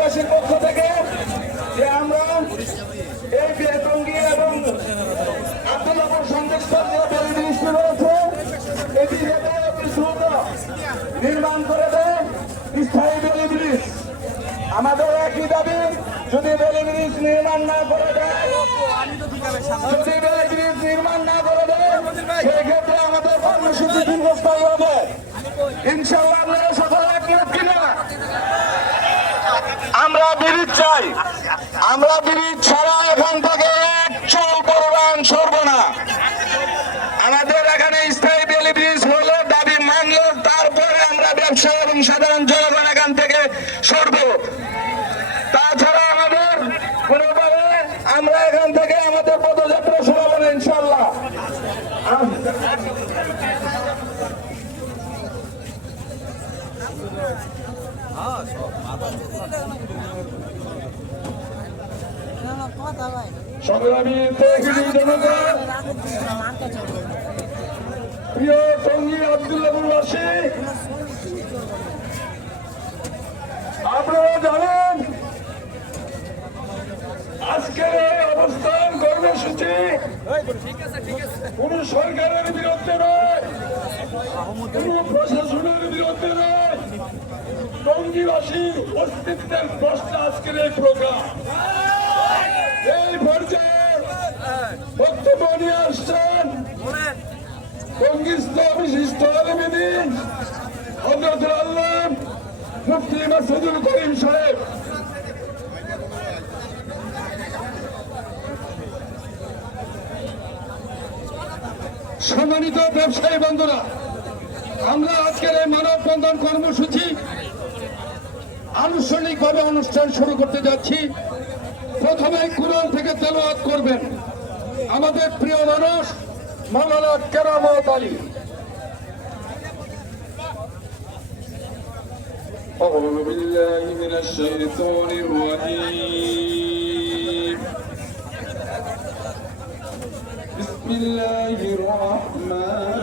এলাকাবাসীর পক্ষ থেকে যে আমরা এই বেতঙ্গি এবং আত্মনগর সন্দেশকাল যে পরিদৃষ্ট রয়েছে এটি দ্রুত নির্মাণ করে দেয়। স্থায়ী বেলি ব্রিজ। আমাদের একই দাবি, যদি বেলি ব্রিজ নির্মাণ না করে দেয় যদি বেলি ব্রিজ নির্মাণ না করে দেয় সেই ক্ষেত্রে আমাদের কর্মসূচি দীর্ঘস্থায়ী হবে। ইনশাল্লাহ আপনারা আমরা ব্রিজ চাই। আমরা ব্রিজ ছাড়া এখান থেকে চল পরিবহন সরব না আমাদের এখানে স্থায়ী বেলি ব্রিজ হলো, দাবি মানলো, তারপরে আমরা ব্যবসা এবং সাধারণ জনগণ এখান থেকে সরব। তাছাড়া আমাদের কোনোভাবে আমরা এখান থেকে আমাদের পদযাত্রা শোনাবো না ইনশাল্লাহ কথা ভাই প্রিয় আপনারা জানেন, আজকের এই অবস্থান কর্মসূচি কোন সরকারের বিরুদ্ধে নয়, কোন প্রশাসনের বিরুদ্ধে নয়। অস্তিত্বের প্রশ্ন আজকের এই প্রোগ্রাম এই পর্যায়ে বক্তব্য নিয়ে আসছেন বিশিষ্ট আলমিদিন হজরত আল্লাহ মুফতি মাসুদুল করিম সাহেব। সম্মানিত ব্যবসায়ী বন্ধুরা, আমরা আজকের এই মানববন্ধন কর্মসূচি আনুষ্ঠানিকভাবে অনুষ্ঠান শুরু করতে যাচ্ছি প্রথমে কুরআন থেকে তেলাওয়াত করবেন আমাদের প্রিয় মানুষ মাওলানা কেরামত আলী أعوذ بالله من الشيطان الرجيم بسم الله الرحمن